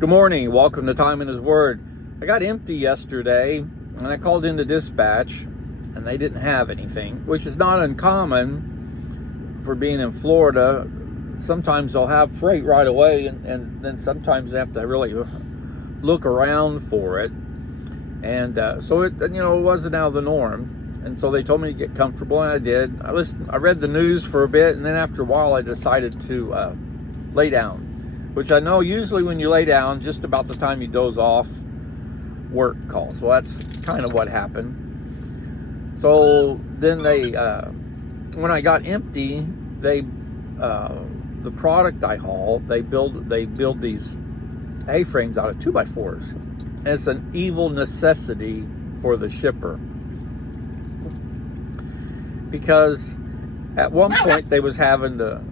Good morning. Welcome to Time in His Word. I got empty yesterday and I called into dispatch and they didn't have anything, which is not uncommon for being in Florida. Sometimes they'll have freight right away and then sometimes they have to really look around for it. And so it wasn't out of the norm. And so they told me to get comfortable, and I did. I read the news for a bit, and then after a while I decided to lay down. Which I know usually when you lay down, just about the time you doze off, work calls. Well, that's kind of what happened. So then when I got empty, the product I haul, they build these A-frames out of 2x4s. And it's an evil necessity for the shipper. Because at one point they was having the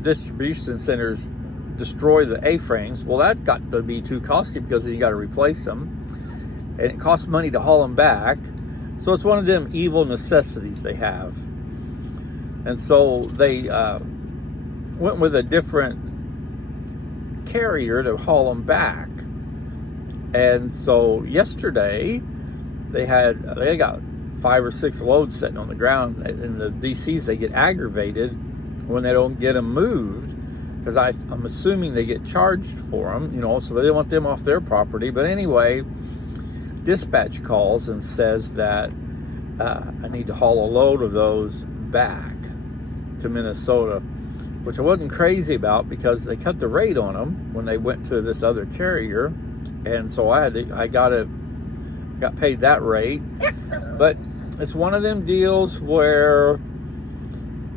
distribution centers destroy the A-frames. Well, that got to be too costly because then you got to replace them, and it costs money to haul them back. So it's one of them evil necessities they have. And so they went with a different carrier to haul them back. And so yesterday they got 5 or 6 loads sitting on the ground, and the DCs, they get aggravated when they don't get them moved. Because I'm assuming they get charged for them, so they want them off their property. But anyway, dispatch calls and says that I need to haul a load of those back to Minnesota, which I wasn't crazy about because they cut the rate on them when they went to this other carrier, and so I got paid that rate. But it's one of them deals where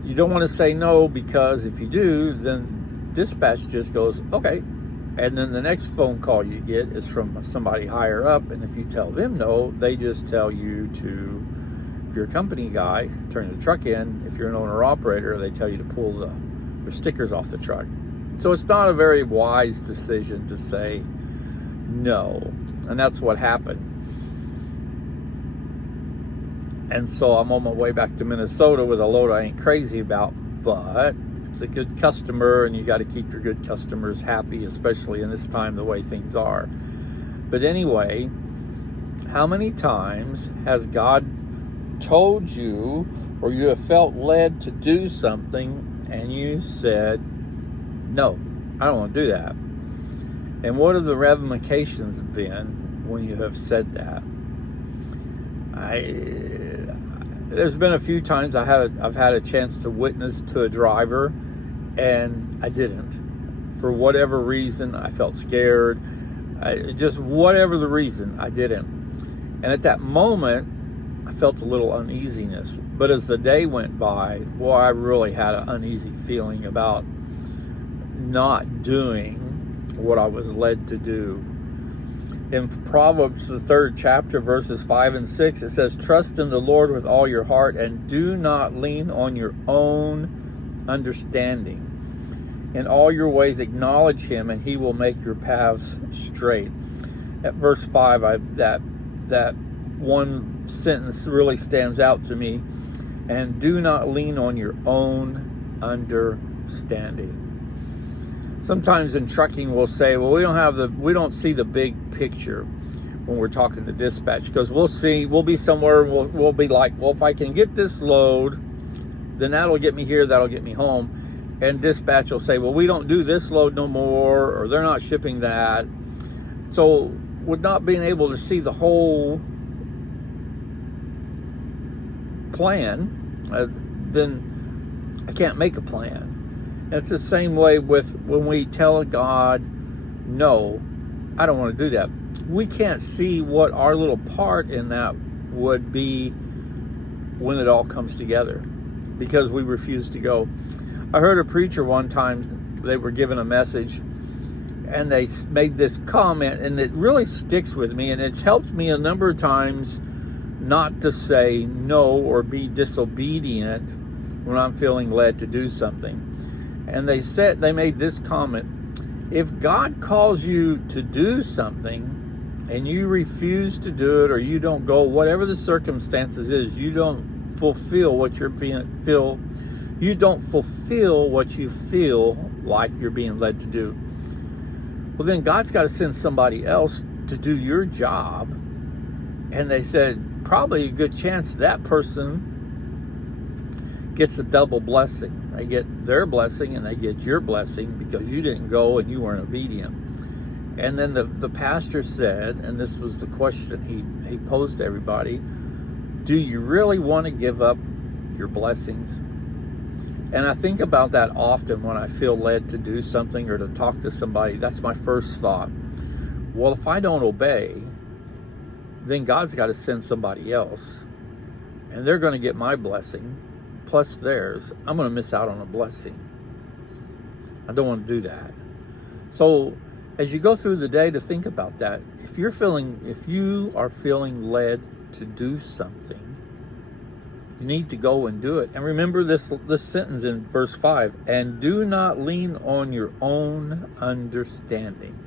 you don't want to say no, because if you do, then dispatch just goes, okay. And then the next phone call you get is from somebody higher up. And if you tell them no, they just tell you to, if you're a company guy, turn the truck in. If you're an owner operator, they tell you to pull the stickers off the truck. So it's not a very wise decision to say no. And that's what happened. And so I'm on my way back to Minnesota with a load I ain't crazy about, but it's a good customer, and you got to keep your good customers happy, especially in this time, the way things are. But anyway, how many times has God told you, or you have felt led to do something, and you said, no, I don't want to do that? And what have the ramifications been when you have said that? There's been a few times I've had a chance to witness to a driver, and I didn't. For whatever reason, I felt scared. Just whatever the reason, I didn't. And at that moment, I felt a little uneasiness. But as the day went by, boy, I really had an uneasy feeling about not doing what I was led to do. In Proverbs, the 3rd chapter, verses 5 and 6, it says, "Trust in the Lord with all your heart, and do not lean on your own understanding. In all your ways acknowledge him, and he will make your paths straight." At verse 5, that one sentence really stands out to me. And do not lean on your own understanding. Sometimes in trucking we'll say, well, we don't see the big picture when we're talking to dispatch, because we'll be somewhere and we'll be like, well, if I can get this load, then that'll get me here, that'll get me home. And dispatch will say, well, we don't do this load no more, or they're not shipping that. So with not being able to see the whole plan, then I can't make a plan. And it's the same way with when we tell God, no, I don't want to do that. We can't see what our little part in that would be when it all comes together, because we refuse to go. I heard a preacher one time, they were given a message, and they made this comment, and it really sticks with me, and it's helped me a number of times not to say no or be disobedient when I'm feeling led to do something. And they made this comment: if God calls you to do something and you refuse to do it, or you don't go, whatever the circumstances is, you don't fulfill what you don't fulfill what you feel like you're being led to do. Well, then God's got to send somebody else to do your job. And they said, probably a good chance that person gets a double blessing. They get their blessing and they get your blessing because you didn't go and you weren't obedient. And then the pastor said, and this was the question he posed to everybody, do you really want to give up your blessings? And I think about that often when I feel led to do something or to talk to somebody. That's my first thought. Well, if I don't obey, then God's got to send somebody else. And they're going to get my blessing, plus theirs. I'm going to miss out on a blessing. I don't want to do that. So as you go through the day to think about that, if you are feeling led to do something, you need to go and do it. And remember this sentence in verse 5, and do not lean on your own understanding.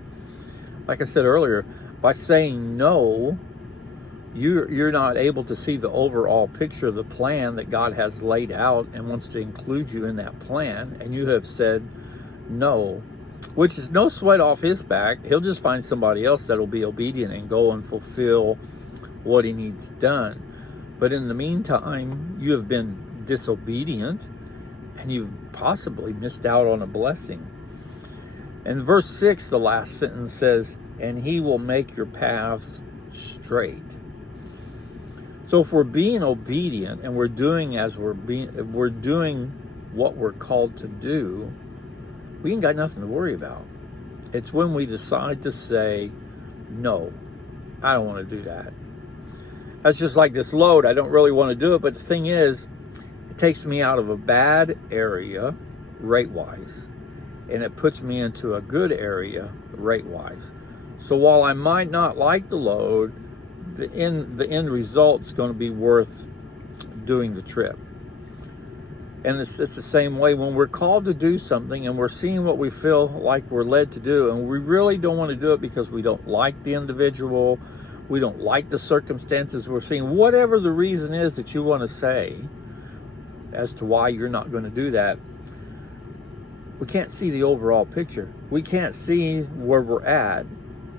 Like I said earlier, by saying no, you're not able to see the overall picture of the plan that God has laid out and wants to include you in that plan, and you have said no, which is no sweat off his back. He'll just find somebody else that'll be obedient and go and fulfill what he needs done. But in the meantime, you have been disobedient and you've possibly missed out on a blessing. And verse 6, the last sentence says, and he will make your paths straight. So if we're being obedient and we're doing what we're called to do, we ain't got nothing to worry about. It's when we decide to say, no, I don't want to do that. That's just like this load. I don't really want to do it, but the thing is, it takes me out of a bad area rate-wise, and it puts me into a good area rate-wise. So while I might not like the load, the end result's going to be worth doing the trip. And it's the same way when we're called to do something and we're seeing what we feel like we're led to do, and we really don't want to do it because we don't like the individual, we don't like the circumstances we're seeing, whatever the reason is that you want to say as to why you're not going to do that, we can't see the overall picture. We can't see where we're at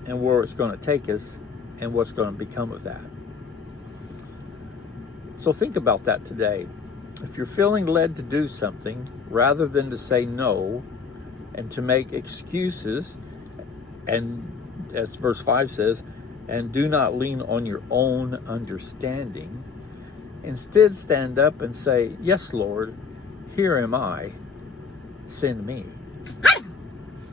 and where it's going to take us and what's going to become of that. So think about that today. If you're feeling led to do something, rather than to say no and to make excuses, and as verse 5 says, and do not lean on your own understanding, instead stand up and say, yes, Lord, here am I, send me.